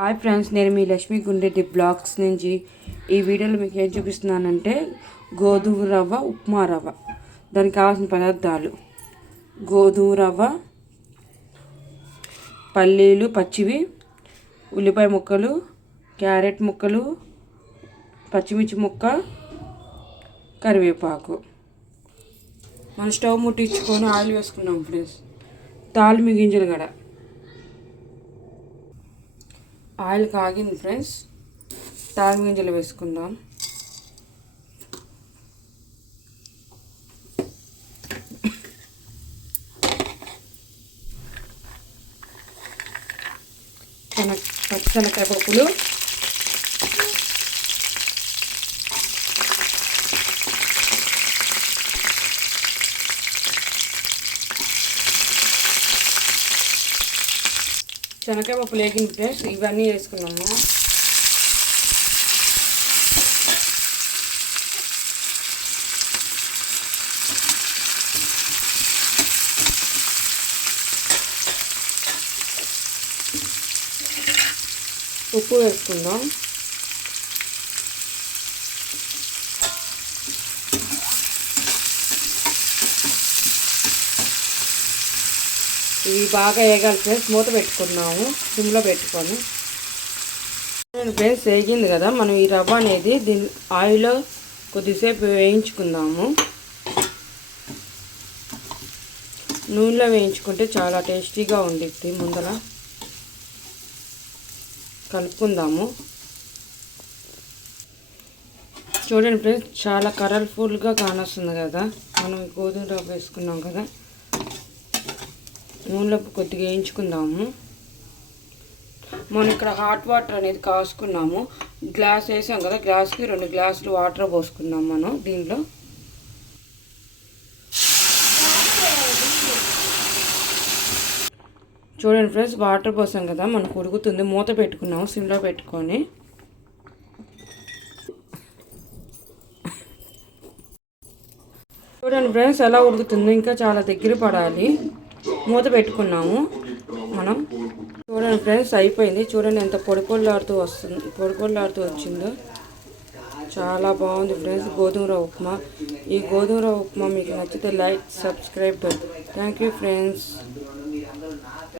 Hi friends, నేను మీ Lakshmi గుండెడ్డి blogs నుంచి ఈ వీడియోలో మీకు ఏం చూపిస్తున్నానంటే గోధుమ రవ్వ ఉప్మా రవ్వ. దానికి కావాల్సిన పదార్థాలు: గోధుమ రవ్వ, పల్లీలు పచ్చివి, ఉల్లిపాయ ముక్కలు, క్యారెట్ ముక్కలు, పచ్చిమిర్చి ముక్క, కరివేపాకు. మనం స్టవ్ ముట్టించుకొని ఆయిల్ వేసుకున్నాం ఫ్రెండ్స్. తాలింపు గింజలు కూడా ఆయిల్ కాగింది ఫ్రెండ్స్. తాలింపు గింజలు వేసుకుందాం. పచ్చిశనగకాయ పప్పులు, శనగకాయ పప్పులు వేగిన ఫ్రెండ్స్. ఇవన్నీ వేసుకున్నాము. ఉప్పు వేసుకుందాం. ఇవి బాగా వేగాలి ఫ్రెండ్స్. మూత పెట్టుకున్నాము సిమ్లో పెట్టుకొని. ఫ్రెండ్స్ వేగింది కదా, మనం ఈ రవ్వ అనేది దీని ఆయిల్లో కొద్దిసేపు వేయించుకుందాము. నూనెలో వేయించుకుంటే చాలా టేస్టీగా ఉండిద్ది. ముందర కలుపుకుందాము. చూడండి ఫ్రెండ్స్, చాలా కలర్ఫుల్గా కానొస్తుంది కదా. మనం గోధుమ రవ్వ వేసుకున్నాం కదా, నూనెలో కొద్దిగా వేయించుకుందాము. మనం ఇక్కడ హాట్ వాటర్ అనేది కాసుకున్నాము. గ్లాస్ వేసాం కదా, గ్లాస్కి 2 గ్లాసులు వాటర్ పోసుకున్నాం మనం దీంట్లో. చూడండి ఫ్రెండ్స్, వాటర్ పోసాం కదా, మనకు ఉడుకుతుంది. మూత పెట్టుకున్నాము సిమ్లో పెట్టుకొని. చూడండి ఫ్రెండ్స్ ఎలా ఉడుకుతుందో, ఇంకా చాలా దగ్గర పడాలి. మూత పెట్టుకున్నాము మనం. చూడండి ఫ్రెండ్స్, అయిపోయింది. చూడండి ఎంత పొడిపొడిలాడుతూ వచ్చిందో. చాలా బాగుంది ఫ్రెండ్స్ గోధుమ రవ్వ ఉప్మా. ఈ గోధుమ రవ్వ ఉప్మా మీకు నచ్చితే like, subscribe. Thank you friends.